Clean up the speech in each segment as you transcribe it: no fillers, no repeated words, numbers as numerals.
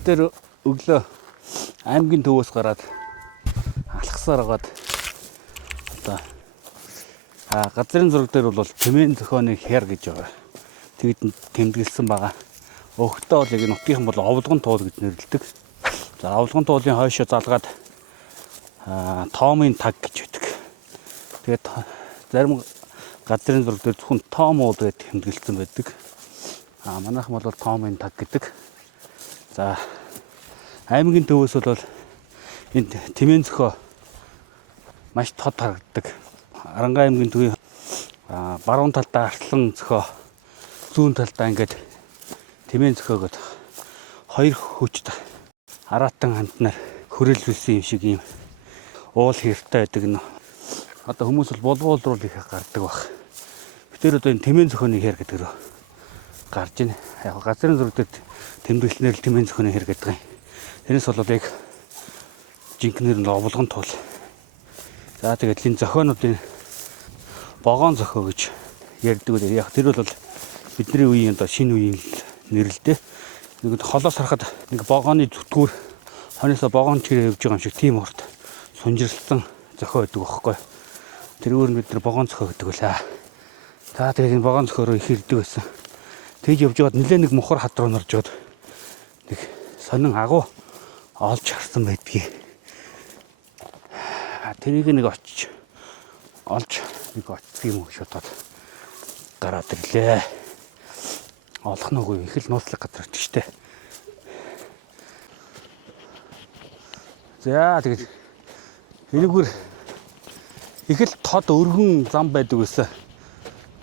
Тэр өглөө аймгийн төвөөс гараад алхсаар агаад одоо газрын зураг дээр бол Тэмээн зохионы хэр гэж байгаа. Тэгэд тэмдэглэсэн байгаа. Өгтөө бол яг нутгийнхан бол овлгон туул гэж нэрлэдэг. За овлгон туулын хойшоо залгаад тоомын таг гэж байдаг. Тэгээд зарим газрын зураг дээр зөвхөн том уул гэж тэмдэглэсэн байдаг. Манайхан бол тоомын таг гэдэг. За аймгийн төвөөс бол энэ Тэмээн зохио маш тод харагддаг. Арангаа аймгийн төвийн баруун талдаа Арслан зохио, зүүн талдаа ингээд Тэмээн зохио гэдэг хоёр хүчтэй араатан хамтнаар хөрөлвөлсөн юм шиг юм уул хэртэй байдаг нь. Одоо хүмүүс бол булгуулруул их гардаг баг. Тэр одоо энэ Тэмээн зохионы хэр гэдэг рүү гарж ийн. Яг газрын зураг дээр тэмдэглэнээр л Тэмээн зохионы хэр гэдэг юм. Тэрнээс бол яг жинхэнээр нь овлгон туул. За тэгээд энэ зохионуудын богоон зохио гэж ярьдаг үү. Яг тэр бол бидний үеийн одоо шинэ үеийн нэрлэлтэй. Нэг холоос харахад нэг богооны зүтгүүр хоньосоо богоон чирээ явж байгаа юм шиг тийм урт сунжирлсан зохио байдаг байхгүй. Тэрүүр нь бид нар богоон зохио гэдэг үлээ. За тэгээд энэ богоон зохиороо их ирдэг байсан. Тэгж явж байгаад нэлээ нэг мухар хад руу норж жоод нэг сонин агуу олж харсан байдгийг. Тэрийг нэг олж нэг оцсон юм уу шатаад гараад ирлээ. Олох нүггүй их л нууцлах газар ч гэжтэй. За тэгээд энэгээр их л тод өргөн зам байдаг байсан.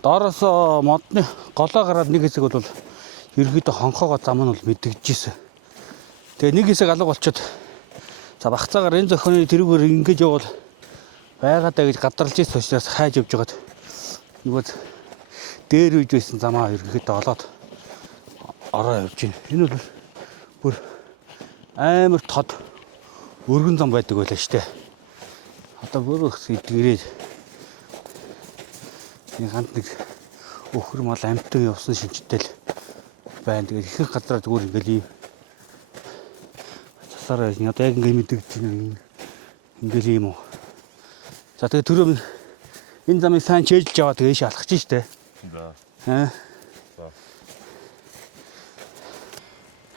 Доороосоо модны голоо гараад нэг хэсэг бол ерөөдөө хонхоогоо зам нь бол мэдэгжсэн. Тэгээ нэг хэсэг алга болчиход за багцаагаар энэ зохионы тэрүүгээр ингэж явбал байгаадаа гэж гадарлаж ирсэн учраас хайж явж байгаад нөгөө дээр үйж байсан замаа ерөөдөө олоод ороо явж байна. Энэ бол бүр амар тод өргөн зам байдаг байлаа штэ. Одоо бүр их эдгэрээд нэг ганц нэг өхөр мал амтан явсан шинжтэй л байна. Тэгээд ихэнх газараа зүгээр ингээл ийм засаараа одоо яг ингээд мэдэгдэж байна. Ингээл ийм үү. За тэгээд түрүү энэ замыг сайн чэйжлж аваад тэгээд ийш алхаж штэ.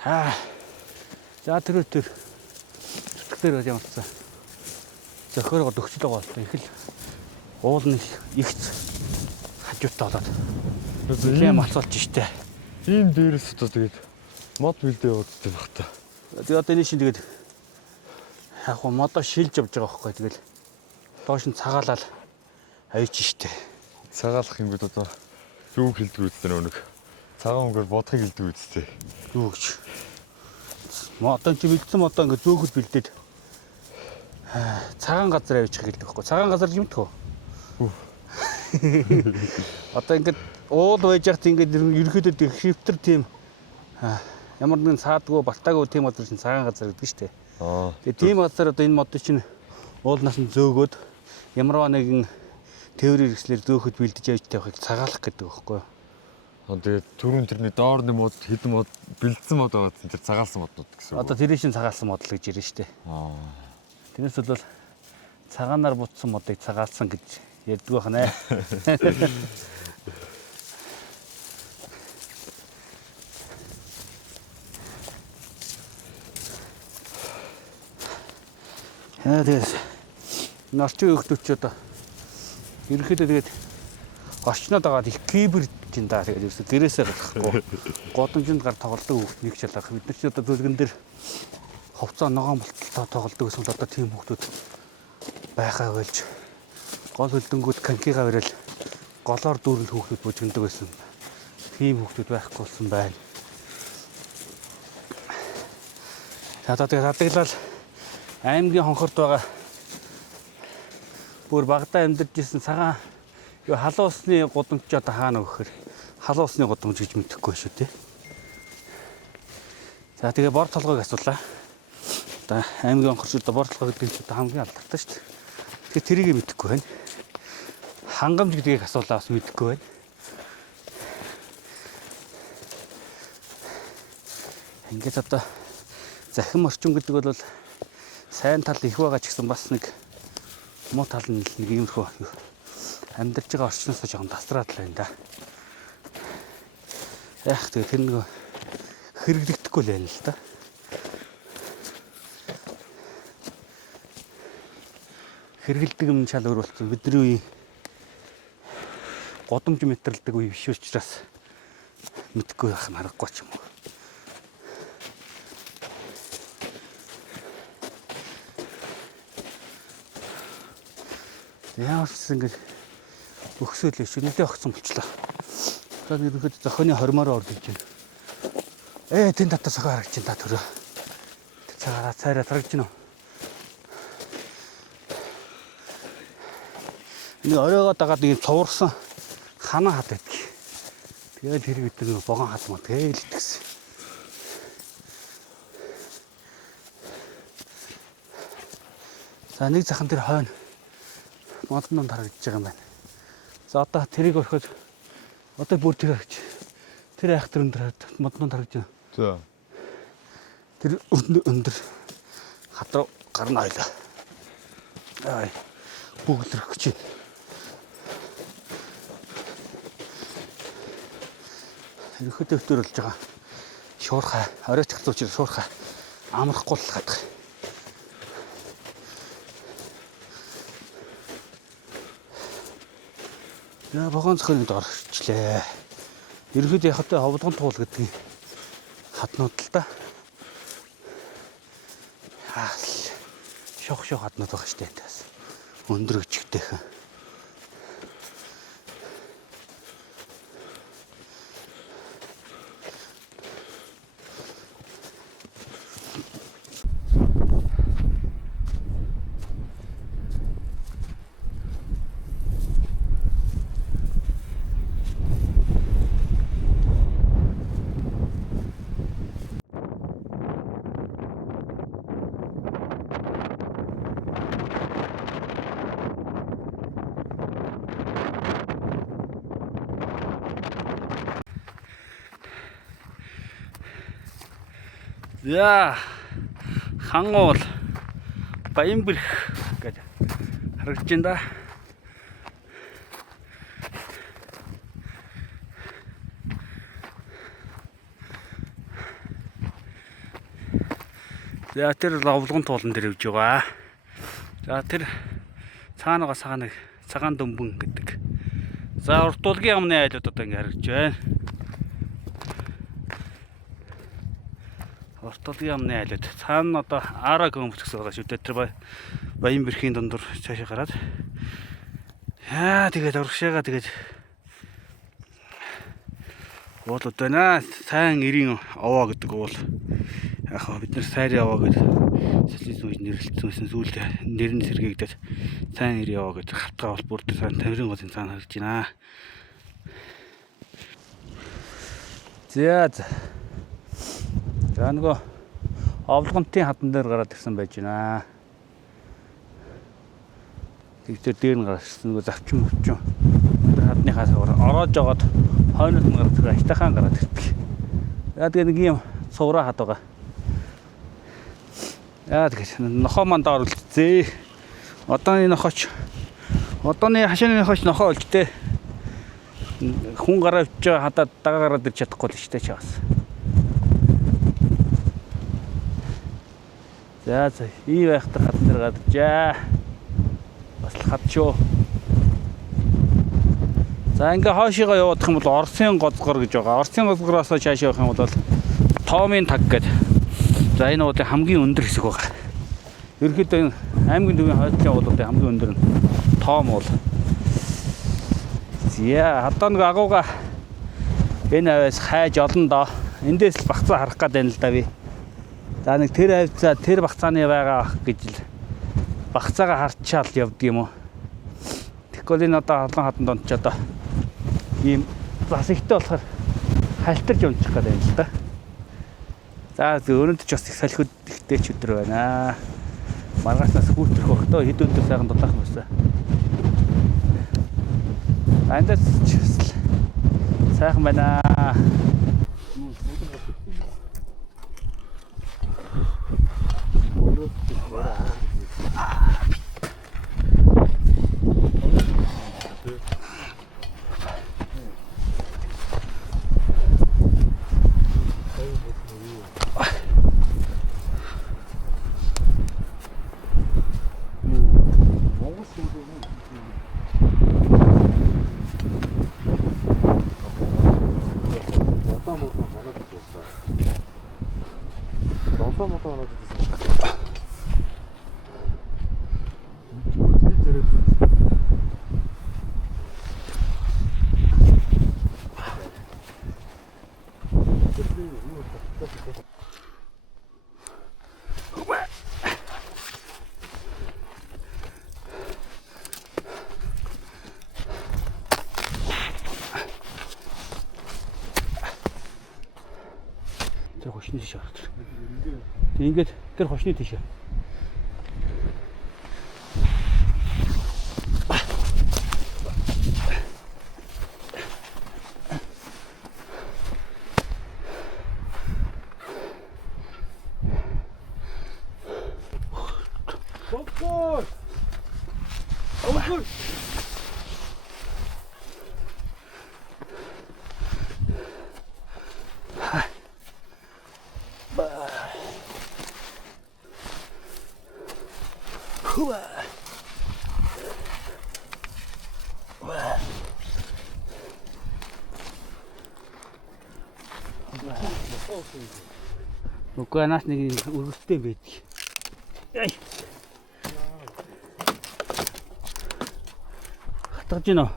За. За түрүү зүтгэхээр явуулсан. Зохиороо төгсөл байгаа бол их л уулны ихц хажуутай болоод нэлээд малцолж штэ. Ийм дээрээс одоо тэгээд мод бэлдээ явуулдаг баг та. Тэгээд одоо энэ шин тэгээд яг хөө модоо шилж явж байгаа байхгүй. Тэгэл доош нь цагаалал авич штэ. Цагаалах юм гээд одоо юу хэлдэг үстэй нэг цагаан өнгөөр бодохыг хэлдэг үстэй. Юу гэж. Модон чи бэлдсэн модоо ингээд зөөхөд бэлдээд цагаан газар авчих хэлдэг байхгүй. Цагаан газар юм тхөө. Одоо ингээд уул байж хат ингээд ерөөдөө шифтер тийм ямар нэгэн цаадгүй балтаагүй тийм газар чинь цагаан газар гэдэг штэ. Тэгээ тийм газар одоо энэ мод чинь уулнаас нь зөөгөөд ямар нэгэн тээврийн хэрэгслэр зөөхөд бэлдэж авч тавихыг цагаалах гэдэг байхгүй. Тэгээд түрүүн тэрний доорны мод хэдэн мод бэлдсэн мод байгаа тэр цагаалсан моднууд гэсэн. Одоо тэр шин цагаалсан мод л гэж ирнэ штэ. Тэрнээс бол цагаанаар бутсан модыг цагаалсан гэж ярьдаг байна. Тэгээд нарчин өгдөгч одоо ерөнхийдөө тэгээд орчноод байгаа их кибер чинь даа тэгээд ерөөсө гэрээсээ гарахгүй годомжинд гар тоглодог хүүхд нэг шалгах. Бид нар ч одоо зүлгэн дээр ховцоо ногоон болтолтой тоглодог гэсэн бол одоо тийм хүүхдүүд байхаа байлж гол хөлдөнгүүд канкига барил голоор дүүрэл хүүхдүүд бүжгэндэг байсан. Тийм хүүхдүүд байхгүй болсон байна. За тэгээд хадгалал аймгийн хонхорт байгаа бүр багада амьдарч ирсэн цагаан юу халуун усны гудамж одоо хаана өгөхөр халуун усны гудамж гэж мэдэхгүй шүү дээ. За тэгээ бор толгойг асуулаа. Одоо аймгийн хонхорт одоо бор толгой гэдэг нь хамгийн алдартай шүү дээ. Тэгээ тэрийг мэдэхгүй байна. Хангамж гэдгийг асуулаа бас мэдэхгүй байна. Ингээд одоо захим орчин гэдэг бол сайн тал их байгаа ч гэсэн бас нэг муу тал нь нэг иймэрхүү амьдарч байгаа орчноос жоохон тасраад л байна да. Яах тэгээ тэр нэг хэрэглэгдэхгүй л байна л да. Хэрэгэлдэг юм шал өөр болсон. Бидний үе годомж мэтрэлдэг үе биш учраас мэдхгүй байх нь аргагүй ч юм уу. Яавч ингэж өгсөөл шүү. Нэлээ огцсон болчлаа. Тэгээд ерөнхийдөө зохионы хормоор орж иж байна. Тэн татаа сахаа харагч та төрөө. Цагаараа цайраа тарагч гинөө. Нэг оройгоо дагаад нэг цуварсан ханаа хат байдаг. Тэгээд тэр бид нэг богон хат мод тэгэл итгэсэн. За нэг захан тэр хойно модон тарагдж байгаа юм байна. За одоо тэрийг ороход одоо бүр тэр харагч. Тэр айхтар өндөр модон тарагдж байна. За. Тэр өндөр хат руу гарна ойлоо. Ай. Бүглэрх гэж байна. Ерөнхийдөө өвтөр болж байгаа. Шуурхай, оройч хацууч шуурхай амрахгүй л гадаг. Яа богоон зохионд орчлээ. Ерөнхийдөө яг хавтаа ховлгон туул гэдэг хатнууд л да. Шох хатнууд байгаа штэ тас. Өндөр өчгтэйхэн. За хангуул Баянбэрх гэж харагдаж байна да. За тэр ловлгон туулан дээр явж байгаа. За тэр цаанаага цагаан дөнгөн гэдэг. За уртуулгын амны айлууд одоо ингэ харагдаж байна. Уртуулгын амны айлууд цаана одоо Ара гомбс гэсэн байгаа шүү дээ. Тэр Баянбэрхийн дундуур цаашаа гараад. Тэгээд урагшаага тэгээд уулууд байна. Сайн эрийн овоо гэдэг уул. Яг бид нар сайрын овоо гэдэг социализм үед нэрлэлсэн байсан зүйлд нэр нь сэргээгдээд сайн эрийн овоо гэдэг хавтгаа бол бүр сайн тамирын голын цаана харж байна. За нөгөө овлгонтын хатан дээр гараад ирсэн байж байна. Тэгтээ дээр нь гараад ирсэн нөгөө завчин мөвчин. Тэр хатныхаас ороод жогоод хойноос нь гараад ирэх аштайхан гараад ирдэг. Тэгээд нэг юм сувраа хат байгаа. Тэгээд нохоо мандаа оруулцээ. Одооны хашааны нохооч нохоо олж тээ. Хүн гараа авч хадаад дагаа гараад ирч чадахгүй л штэ чаас. За ий байхтар хатан дээр гаджаа. Бас л хат шүү. За ингээ хоошигаа явах юм бол Оросын гозгор гэж байгаа. Оросын гозгороос чааш явах юм бол Тоомын таг гэдэг. За энэ уулын хамгийн өндөр хэсэг байгаа. Ерөнхийдөө аймгийн төвийн хойдлын уулуудын хамгийн өндөр нь Тоом уул. Зя хатаа нэг агууга энэ аваас хайж олон доо. Эндээс л багцаа харах гээд байна л да би. За нэг тэр хавцаа тэр багцааны байгаа гэж л багцаагаа харчаал явдаг юм уу. Тэгэхгүй энэ одоо олон хатан донд ч одоо ийм бас ихтэй болохоор халтарч унчих гээд байна л да. За өөрөнд ч бас их салхиуд ихтэй ч өдөр байна. Маргаашнаас хүүтрэх өгтөө хэд өдөр сайхан дулаах юмсан. Андаас ч сайхан байна. хошны тийш орох. Тэг ингээд тэр хошны тийш. Бокс. Өвгөр. Үгүй наас нэг өргөлттэй байдаг. Яй. Хатгаж гинөө.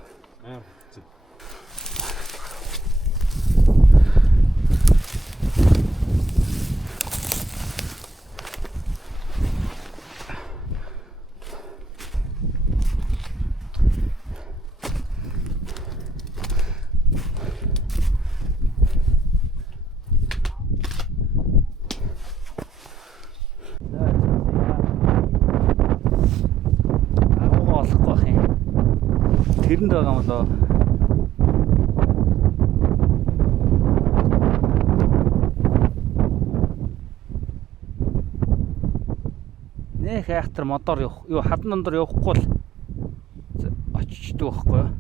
Тэрэнд байгаа юм лөө. Нэх айхтар модоор явах. Юу хадан дондор явахгүй л очичдөг байхгүй юу?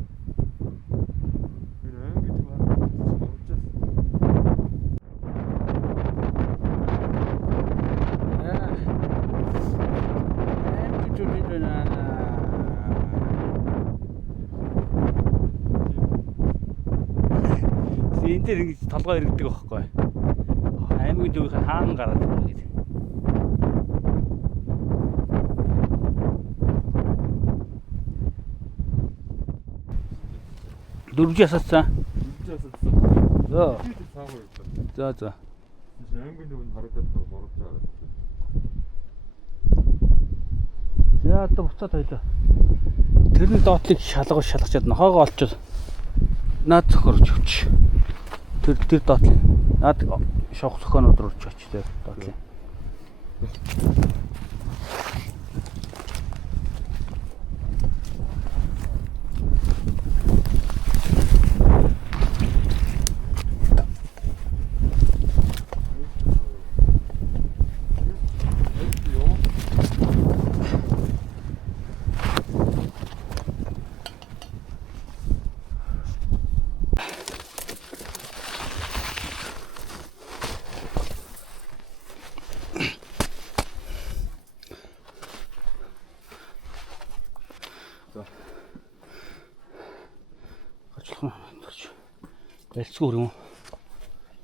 Энд дээр ингэж толгой иргэдэг байхгүй. Аймгийн төвийн хаан гараад байгаа гэдэг. Дөрвж ясацсан. За. Аймгийн төвөнд харагдаад борож байгаа. За одоо буцаад хоёлоо. Тэрний доотлыг шалгачаад нохоогоо олчвол наад зөхөрч өгч. Тэр доотлын наад шавх зохионууд руу ч очив тэр доотлын. Ялцгүй юм.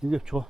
Нэг явчих.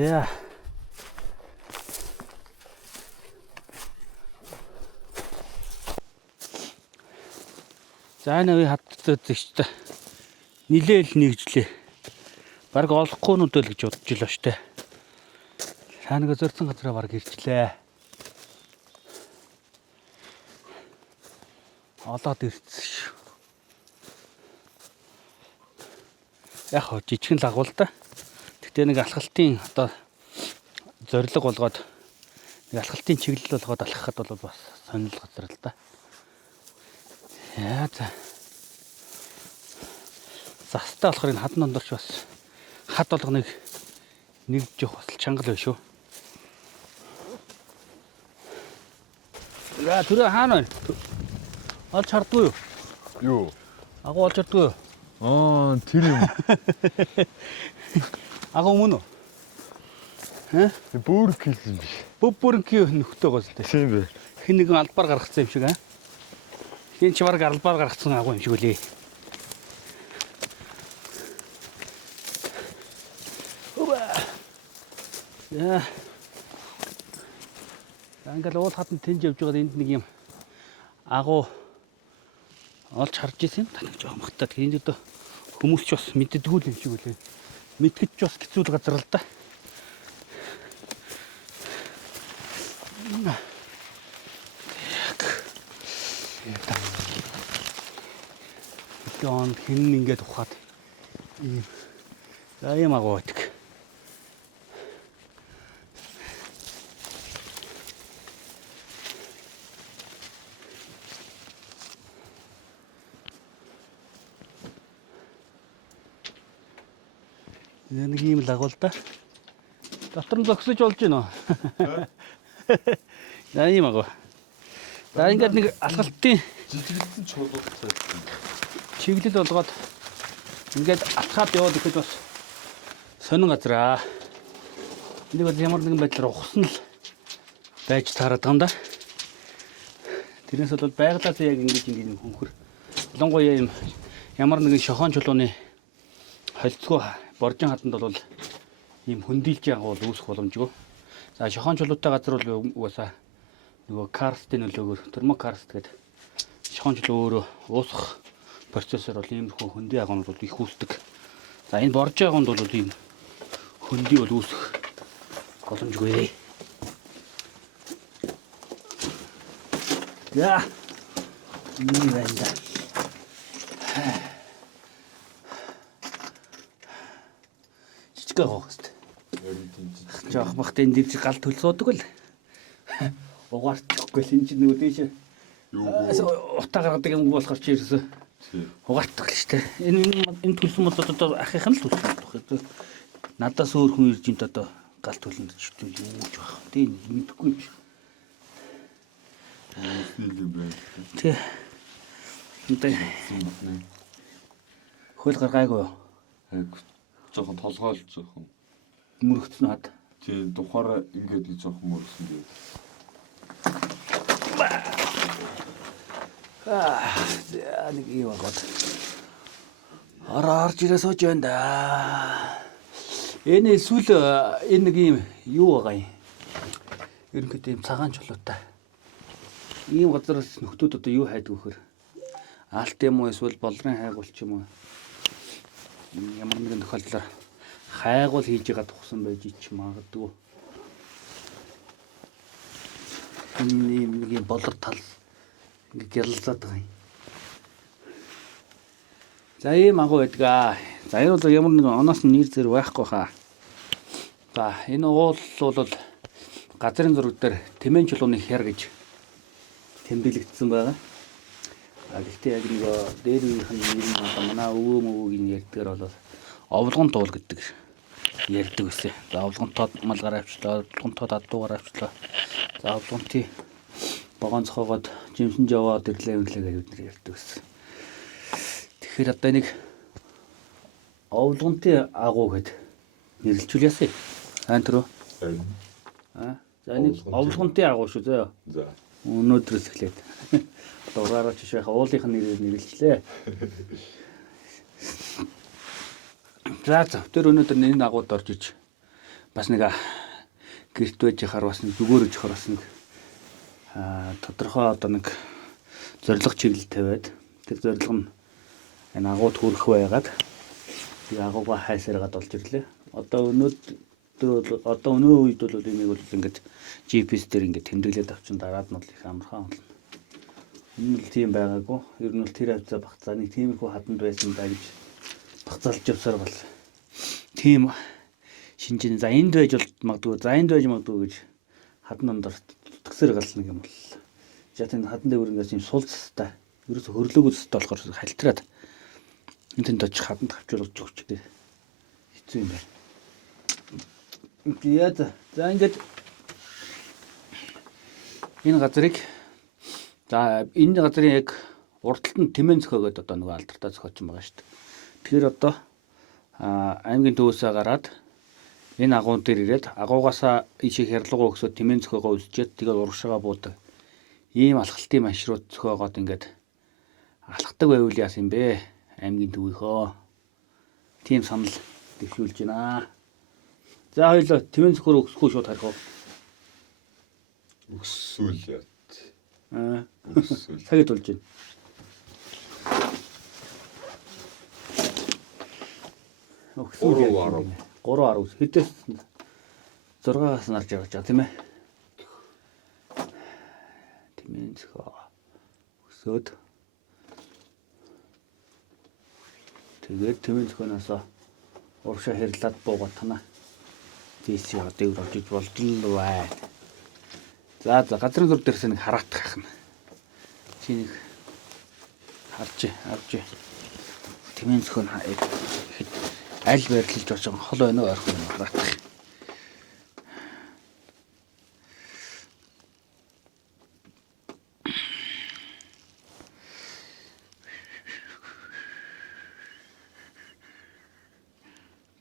За. За нэг хаттай зэгчтэй. Нилээл нэгжлээ. Бараг олохгүй нүдэл гэж бодож илаа штэ. Ханага зорьсон газараа бараг ирчлээ. Олоод ирсэн шүү. Яг хоо жижигэн лагвал та. Тэгтээ нэг алхалтын одоо зориг болгоод нэг алхалтын чиглэл болгоод алхахад бол бас сонирхол газар л да. Яа за. Застай болохоор энэ хадны дондорч бас хад болгоныг нэг жоох бас чангал байв шүү. За түрээ хаана вэ? Олж хардгүй юу? Юу? Агуу олж хардгүй юу? Тэр юм. Агуу мөн үү? Хэ? Бүр хэлсэн биш. Бүрэнки нөхдөөгөөс л Тийм бэ. хин нэгэн албаар гаргацсан юм шиг аа. Хин ч бараг албаар гаргацсан агуу юм шиг үлээ. Яа. Ангал уул хатан тэнж явж байгаад энд нэг юм агуу олж харж ирсэн юм. Таныг жоох махтаад энд өдөө хүмүүс ч бас мэддэггүй юм шиг үлээ. Мэдгэд ч бас хэцүү газар л да. Яан хин ингээд ухаад ийм за юм агуу байдаг. Нэг юм лагвал да. Дотор нь зогсож болж байна уу? За юм агуу. За ингээд нэг алхалтын Жижигдсэн чулуу цайсан. чиглэл болгоод ингээд алхаад яваад ихэд бас сонин газар аа. Энийг бол ямар нэгэн байдлаар ухсан л байж таарад байгаа юм да. Тэрнээс бол байгалаас яг ингэж хөнхөр. Ялангуяа юм ямар нэгэн шохон чулууны холцгоо боржин хатанд бол ийм хөндийлж байгаа бол үүсэх боломжгүй. За шохон чулуутай газар бол угаасаа нөгөө карстын нөлөөгөөр термокарст гэдэг шохон чулуу өөрөө уусах процессор бол иймэрхүү хөндөй агуунууд бол их үүсдэг. За энэ борж агуунд бол ийм хөндөй бол үүсэх боломжгүй. За. Энэ байна да. Жижиг агуу хэвчээ. Жоох бахт энэ дэрж гал төл суудаг л. Угаарчихгүй л энэ чинь нөгөө дээш утаа гаргадаг юм болохоор чи ерөөсөө угаартах л штэ. Энэ төлсөн бол одоо ахихын л төлсөн болох. Надаас өөр хүн ирж энэ одоо гал төлөнд чигтүүл юу ч байх. Тийм мэдэхгүй юм шиг. Тэ. Үнтэй. Хөл гаргаагүй юу? Жохон толгойл жохон мөрөгцөн хад. тий тухаараа ингээд нэг жохон мөрсөн дээ. Нэг юм гот. Орж ирээ сууж байна да. Энэ эсвэл энэ нэг юм юу байгаа юм? Ерөнхийдөө юм цагаан чулуутай. Ийм газараас нөхдүүд одоо юу хайдаг вөхөр? Алт юм уу эсвэл болрын хайгуул ч юм уу? Ямар нэгэн тохиолдолд хайгуул хийж байгаа тухсан байж ч магадгүй. Энэ нэг юм болор тал ингээ гялалзаад байгаа юм. За ийм агуу байдгаа. За энэ бол ямар нэгэн оноос нь нэр зэр байхгүй хаа. За энэ уул бол газрын зураг дээр тэмээн чулууны хяр гэж тэмдэглэгдсэн байгаа. Гэхдээ яг нэг дээр үеийнх нь нэр нь одоо манай өвөө мөвөгийн ярьдгаар бол овлгон туул гэдэг ярьдаг байсан. За овлгонтоод малгаар авчлаа, овлгонтоод адуугаар авчлаа. За овлгонтын богоон цохоогоод жимсэн жаваад ирлээ гэж бид нар ярьдаг байсан. Тэгэхээр одоо нэг овлгонтын агуу гэд нэрлэлчүүл ясаа. Хаан түрүү. За нэг овлгонтын агуу шүү зөө. За. Өнөөдрөөс эхлээд дураараа ч шахаа уулынх нь нэрээр нэрлэлчлээ. За тэр өнөөдөр энэ агууд орж иж бас нэг гэрт байж яхаар бас нэг зүгээр үжихаар бас нэг тодорхой одоо нэг зорилго чиглэл тавиад тэр зорилго нь энэ агууд хүрэх байгаад тэгээ агуугаа хайсараад болж ирлээ. Одоо өнөө үед бол энийг бол ингээд GPS дээр ингээд тэмдэглээд авчин дараад нь бол их амархан болно. Энэ нь тийм байгаагүй. Ер нь бол тэр хавцаа багцаа нэг тиймэрхүү хаданд байсан даа гэж багцаалж явсаар бол тийм шинжин за энд байж бол магадгүй за энд байж магадгүй гэж хадан дондор тгсэр гална юм бол. Жат энэ хадан дээр ингээс юм сул цастай. Ерөөсө хөрлөөгөө цастай болохоор хальтраад энэ тэнд очих хаданд авчруулж өгч гэдэг хэцүү юм байна. Яа за ингээд энэ газрыг за энэ газрын яг урдталт нь Тэмэн зөхөө гэдэг одоо нэг алдартай зохиоч юм байгаа шүү дээ. Тэгэхээр одоо аймгийн төвөөсөө гараад энэ агуун дээр ирээд агуугаасаа ишээ хярлуугаа өгсөд Тэмэн зөхөөгөө үсчээд тэгээд урагшаага буудаг. Ийм алхалтын маршрут зохиогоод ингээд алхдаг байвал яасан бэ? Аймгийн төвийнхөө тийм санал дэвшүүлж байна. За хоёлоо Тэмэн зөхөөрөө өсөхгүй шууд харих уу? Өксүүл яат. Өксүүл. Цагид болж байна. Өксүүл. 3.10 хэдээс 6-аас нарж явж байгаа тийм ээ. Тэмэн зөхөө өсөөд тэгээд Тэмэн зөхөөнөөс урагшаа хэрлээд буугаад танаа. Тийш яа дэвэр орж иж болж л бай. За газрын зур дээрээс нэг хараатах юм. Чи нэг харж авч. Тэмэн зөхөөн аль байрлалж болж байгаа хол байна уу орох юм хараатах.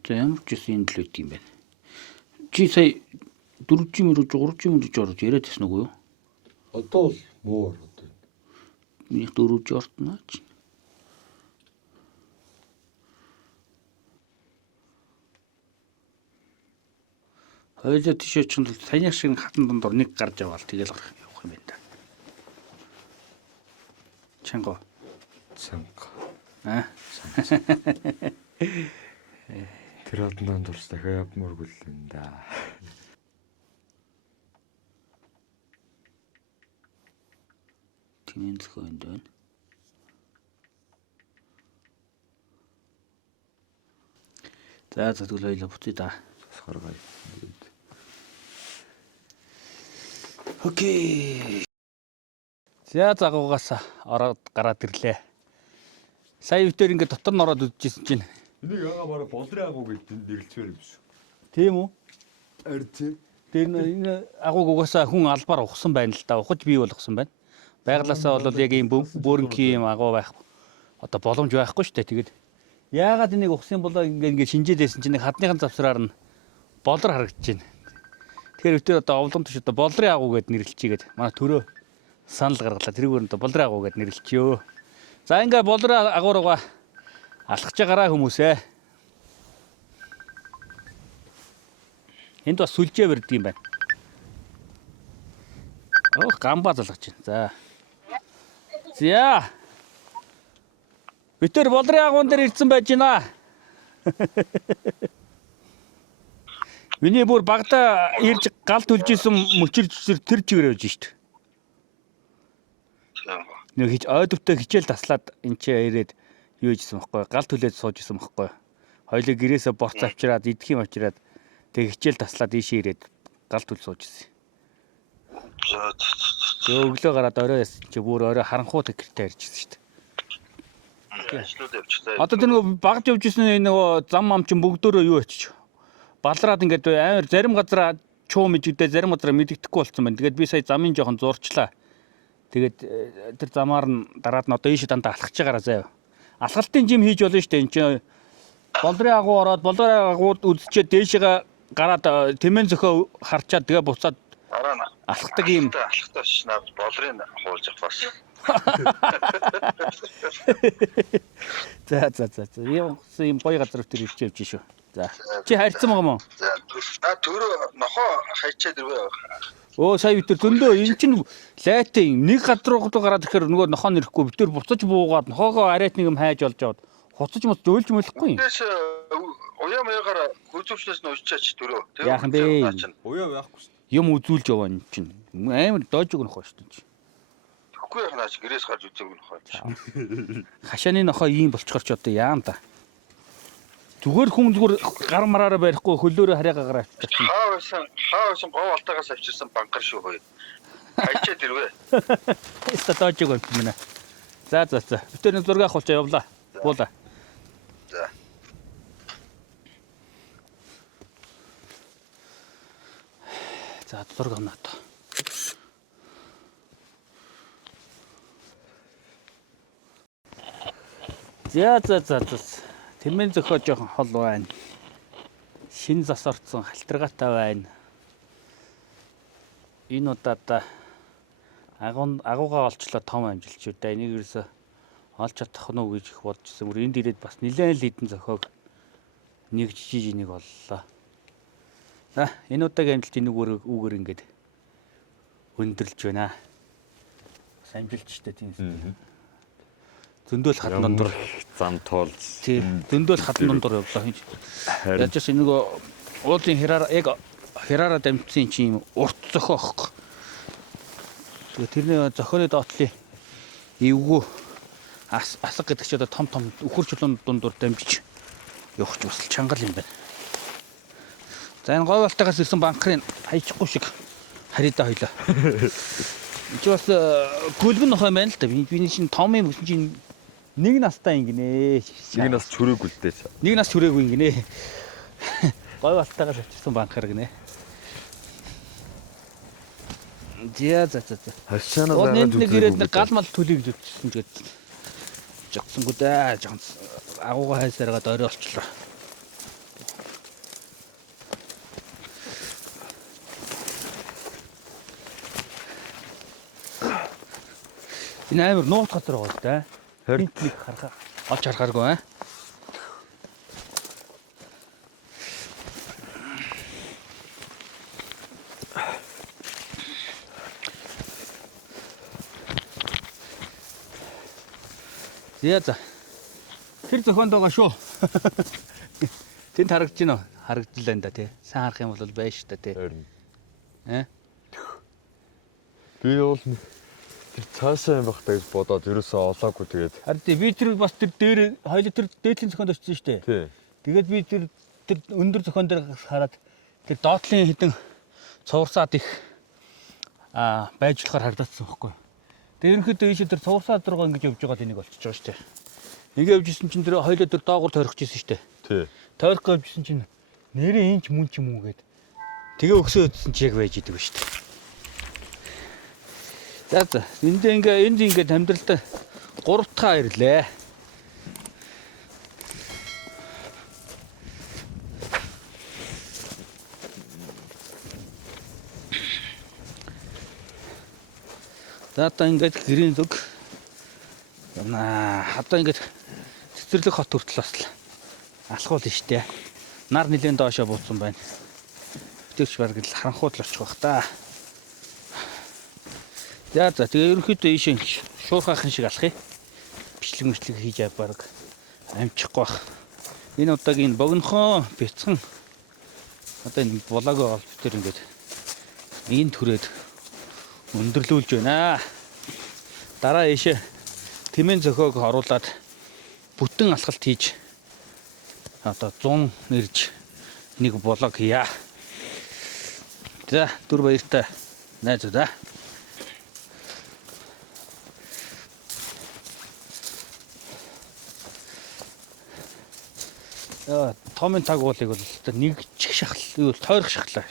За ямар ч юм энэ л үт юм байна. Чи сая 4G мөрөж 3G орж яриад байсан уу юу? Одоо бол муур одоо. Миний 4G ортноо ч. Хоёул тийш очихын тулд саяны шиг хатан дондор нэг гарч аваад тэгэл явах юм байна да. Чанга. Тэр одноо дурс дахиад явмааргүй л юм да. Тэмэн зөхөөнд байна. За тэгвэл хоёлоо буцъя да. Саргай. Окей. За загуугаас ороод гараад ирлээ. Сая өвтөр ингээд дотор нь ороод үдчихсэн чинь. Энийг ягаа бараг болрын агуу гэж нэрлэлцээр юм шүү. Тийм үү? Ард. Тэр энэ агууг угаасаа хүн албаар ухсан байна л да. Ухаж бий болгосон байна. Байглаасаа бол яг ийм бөөрөнгийн юм агуу байх одоо боломж байхгүй шүү дээ. Тэгээд яагаад энийг ухсан болоо ингээд шинжээд байсан чинь хадныхан завсраар нь болор харагдаж байна. Тэгэхээр өвтөр одоо овлон төш одоо болрын агуу гэд нэрлэлчихэд манай төрөө санал гаргалаа. Тэрүүгээр нь одоо болрын агуу гэд нэрлэлчиё. За ингээд болрын агуургаа алхаж байгаараа хүмүүсээ. Энд бас сүлжээ барьдаг юм байна. Гамбаа залгаж байна. За. Битэр болрын агуун дээр ирсэн байж байна. Миний бүр багада ирж гал түлж исэн мөчөрч тэр чигээр явж шít. Нэг хич ойдвтой хичээл таслаад энэ ч ирээд юу хийсэн бэхгүй гал түлээд сууж исэн бэхгүй. Хоёлыг гэрээсээ борц авчираад идэх юм авчираад тэг хичээл таслаад ийшээ ирээд гал түл сууж исэн. Өглөө гараад орой чи бүр орой харанхуу гэртээ ирж исэн шít. Одоо тэр нөгөө багт явж исэн нөгөө зам ам чин бүгдөө юу очиж балраад ингээд амар зарим газараа чуу мэдэгдээ зарим газараа мэдэгдэхгүй болсон байна. Тэгээд би сая замын жоохон зурчлаа. Тэгээд тэр замаар нь дараад нь одоо ийшээ дандаа алхаж байгаараа заяа. Алхалтын жим хийж болно шүү дээ. Энд чинь болрын агуу ороод болрын агууд үдчихэд дээшээ гараад Тэмэн зөхөө харчаад тэгээ буцаад алхдаг юм. Алхтаа шинаад болрын хуулж авах бас. За. Ийм гоё газар дээр ирж явж шүү. За. Чи хайрцсан байгаа мó? За төрөө нохоо хайчаад ирвэ. Оо сая бид зөндөө эн чин лайтын нэг газар руу гараад ирэхээр нөгөө нохоо нэрэхгүй бид төр буцаж буугаад нохоогоо арайт нэг юм хайж олж аваад хуцаж мус зөөлж мөлөхгүй юм. Тэс уяа маягаар гүйцөвчнээс нь уучаач төрөө. Яахан бэ? Уяа яахгүй шүү. Юм үзүүлж яваа юм чин. Амар доож өгөх нохоо шүү дээ. Тэгэхгүй яханаач гэрээс гарч үзээг нохоо. Хашааны нохоо ийм болчгоор ч одоо яам та. Зүгээр хүн зүгээр гар мараараа барихгүй хөлөөрөө хараагаар авчихсан. Хаа байсан гов алтаагаас авчирсан банкар шүү хөөе. Хайчаад ирвэ. Эста доож өгөх юм байна. За. Бид тэр зураг авахулчаа явлаа. Буула. За. За зураг авна одоо. За. Тэмэн зөхөө жоохон хол байна. Шин зас орцсон халтаргаатай байна. Энэ удаад агуугаа олчлоо том амжилт шүү дээ. Энийг ерөөсө олж чадах нь уу гэж их бодчихсон. Бүр энд ирээд бас нэлээд л хідэн зөхөөг нэг жижиг нэг боллоо. За энэ удаагийн амжилт энэ үгээр ингээд өндөрлж байна. Бас амжилт шүү дээ тийм. Зөндөөл хатан дундор зам тоолж. Тийм. Зөндөөл хатан дундор явлаа. Яаж ч нэг уулын хэраараа дамжсан чинь юм урт зөхөөх. Тэрний зохионы доотлын эвгүй асаг гэдэг чи одоо том үхэр чулуун дундуур дамжиж явах ч бас чангал юм байна. За энэ говь алтаагаас ирсэн банкрын хайчихгүй шиг харидаа хойлоо. Чи бас гүлгэн нохой байна л да. Би чинь том юм гэсэн чинь нэг настай ингэнэ. Нэг нас чүрээгүй л дээ. Нэг нас чүрээгүй ингэнэ. Говь алтаагаас авчирсан банкар гинэ. За. Хашаанаа гаад нэг ирээд нэг гал мал төлөй гэж ütсэн гээд жагсангүй дээ. Агуугаа хайсараад орой олчлоо. Энэ амар нууц газар байгаа л да. Хинт нэг харахаа олж харахааргүй аа. За. Тэр зохионд байгаа шүү. Тэнд харагдаж байна уу? Харагдал энэ да тий. Сайн харах юм бол байна шүү дээ тий. Би бол цаашаа юм бахтаа гэж бодоод ерөөсөө олоогүй тэгээд. Харин тий би тэр бас тэр дээр хоёул тэр дээдлийн зохионд очсон шүү дээ. Тий. Тэгээд би тэр өндөр зохион дээр хараад тэр доотлын хідэн цуврсаад их байж болохоор харагдсан байхгүй. Тэр ерөнхийдөө ийшээ тэр цуврсаад руугаа ингэж явж байгаа энийг болчихж байгаа шүү дээ. Ингээ явжсэн чинь тэр хоёул тэр доогуур тойрох гэсэн шүү дээ. Тий. Тойрох гэвжсэн чинь нэрээ инч мөн ч юм уу гээд тэгээ өгсөө өдсөн чи яг байж идэг шүү дээ. За. Энд ингээд амьдралдаа 3 дахь ирлээ. За одоо ингээд гэрийн зүг одоо ингээд цэцэрлэг хот хүртэл бас алхуул нь штэ. Нар нилээн доошоо бууцсан байна. Тэрч бараг л харанхууд л очих бах та. За тэгээ ерөнхийдөө ийшээ шуурхайхан шиг алхъя. Бичлэг хийж бараг амжихгүй бах. Энэ удаагийн богинохон бяцхан одоо энэ блогоо олж тэр ингээд энд түрээд өндөрлүүлж байна. Дараа ийшээ тэмэн зөхөөг оруулаад бүтэн алхалт хийж одоо 100 нэрж нэг блог хийя. За түр баяртай найзуудаа. Томын тагуулыг бол нэг чих шахал, тойрох шахлаа.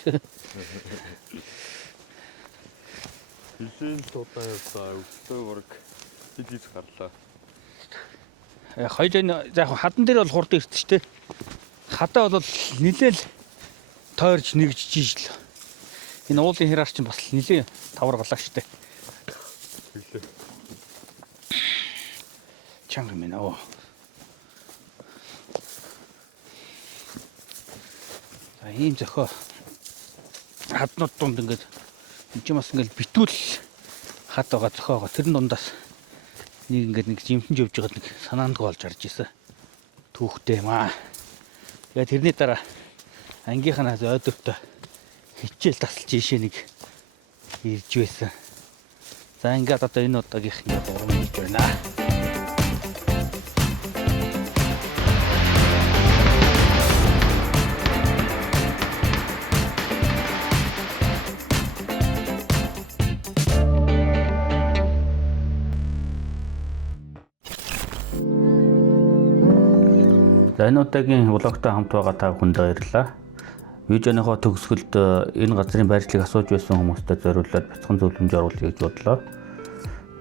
Бишэн тутаа явсаа өглөө ураг хилж гарлаа. Хоёул яг хадан дээр бол хурд ирсэн шүү дээ. Хадаа бол нилээл тойрж нэгж жижил. Энэ уулын хэраар чинь бас нилээ тавар галаа шүү дээ. Тэглээ. Чанга минь оо. ийм зохио хаднууд дунд ингээд энэ ч бас ингээд битүүл хад байгаа зохиогоо тэрэн дундаас нэг ингээд нэг жимтэнж явж байгаа нэг санаандгүй болж харж ирсэн. Түүхтэй юм аа. Тэгээд тэрний дараа ангийнханаас ойдовтой хичээл тасалж ийшээ нэг ирж байсан. За ингээд одоо энэ удаагийнх ингээд урам хийж байна. За энэ удаагийн влогтой хамт байгаа та бүхэнд баярлалаа. Видеоныхоо төгсгөлд энэ газрын байршлыг асууж байсан хүмүүстээ зориулаад бяцхан зөвлөмж оруулъя гэж бодлоо.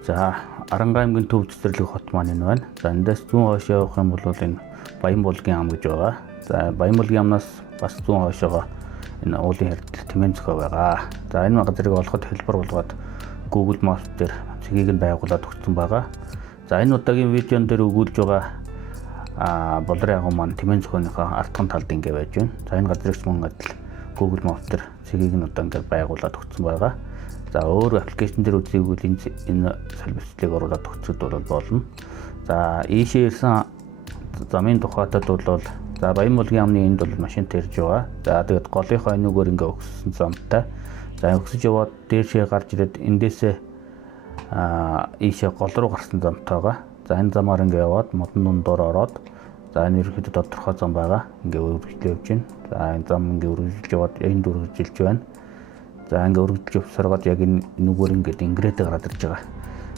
За Аранга аймгийн төв цэцэрлэг хот маань энэ байна. За эндээс зүүн хойш явах юм бол энэ Баянбулгийн ам гэж байгаа. За Баянбулгийн амнаас бас зүүн хойшоогоо энэ уулын хэрд Тэмээн зохио байгаа. За энэ газрыг олоход хэлбэр болгоод Google Maps дээр цэгийг нь байгуулад өгсөн байгаа. За энэ удаагийн видеон дээр өгүүлж байгаа болрын агуу маань Тэмээн зохионыхоо ардхан талд ингэ байж байна. За энэ газрыг мөн адил Google Maps дээр цэгийг нь одоо ингэ байгуулад өгсөн байгаа. За өөр аппликейшн дээр үзээгүй энэ салбарчлалыг оруулаад өгчөд болно. За ийшээ ирсэн замын тухайтад бол за Баянбулгийн амны энд бол машинтай ирж байгаа. За тэгээд голынхоо энүүгээр ингээ өгсөн замтай. За өгсөж яваад дээшээ гарч ирээд эндээсээ ийшээ гол руу гарсан замтай байгаа. За энэ замаар ингээ яваад модон дундуур ороод за энэ ерөөхдөө тодорхой зам байгаа. Ингээ үргэлжлээ явж байна. За энэ зам ингээ үргэлжлэж яваад энд үргэлжилж байна. За ингээ үргэлжлэж явсараад яг энэ нүгээр ингээ ингэрээд гараад ирж байгаа.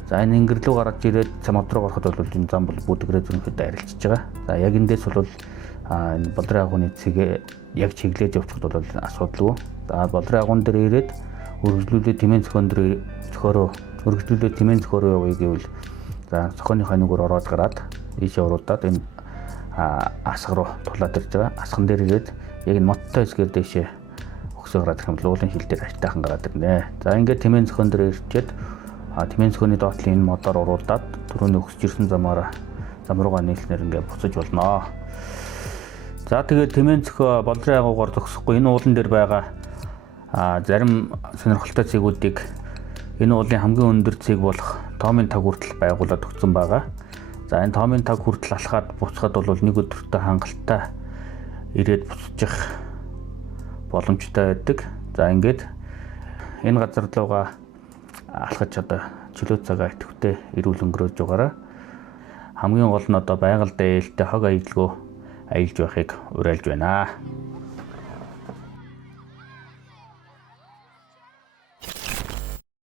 За энэ ингэр рүү гараад ирээд цамд руу гарахад бол энэ зам бол бүдгэрээ зөрөнхөд арилжиж байгаа. За яг эндээс бол энэ болрын агууны цэгээ яг чиглээд явчихад бол асуудалгүй. За болрын агуун дээр ирээд үргэлжлүүлээ Тэмээн зохион дээр зохиороо үргэлжлүүлээ Тэмээн зохиороо явъя гэвэл за зохионыхоо нүгээр ороод гараад ийшээ уруудаад энэ асах руу тулаад ирж байгаа. Асхан дээр ирээд яг энэ моттой хэсгээр дэшээ өгсөө гараад ирэх юм бол уулын хил дээр хайтайхан гараад ирнэ. За ингээд Тэмээн зохион дээр ирчээд Тэмээн зохионы доотлын энэ модоор уруудаад түрүүний өгсөж ирсэн замаараа зам руугаа нийлснээр ингээд буцаж болно. За тэгээд Тэмээн зохио болрын агуугаар зогсохгүй энэ уулан дээр байгаа зарим сонирхолтой цэгүүдийг энэ уулын хамгийн өндөр цэг болох тоомын таг хүртэл байгуулад өгсөн байгаа. За энэ тоомын таг хүртэл алхаад буцахад бол нэг өдөртөө хангалттай ирээд буцчих боломжтой байдаг. За ингээд энэ газар руугаа алхаж одоо чөлөө цагаа идэвхтэй эрүүл өнгөрөөж байгаараа хамгийн гол нь одоо байгаль дээлтэй хог аялалгүй аялж байхыг уриалж байна.